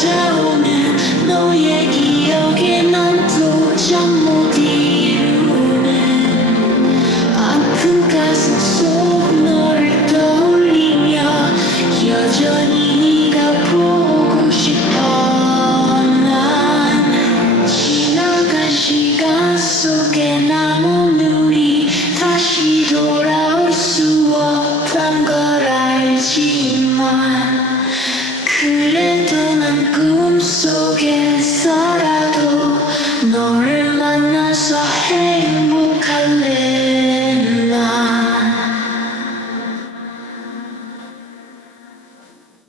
찾아오는 너의 기억에 난 도착 못 이루는 아픈 가슴 속 너를 떠올리며 여전히 네가 보고 싶어. 난 지나간 시간 속에 남은 우리 다시 돌아올 수 없단 걸 알지. 속에서라도 너를 만나서 행복할래?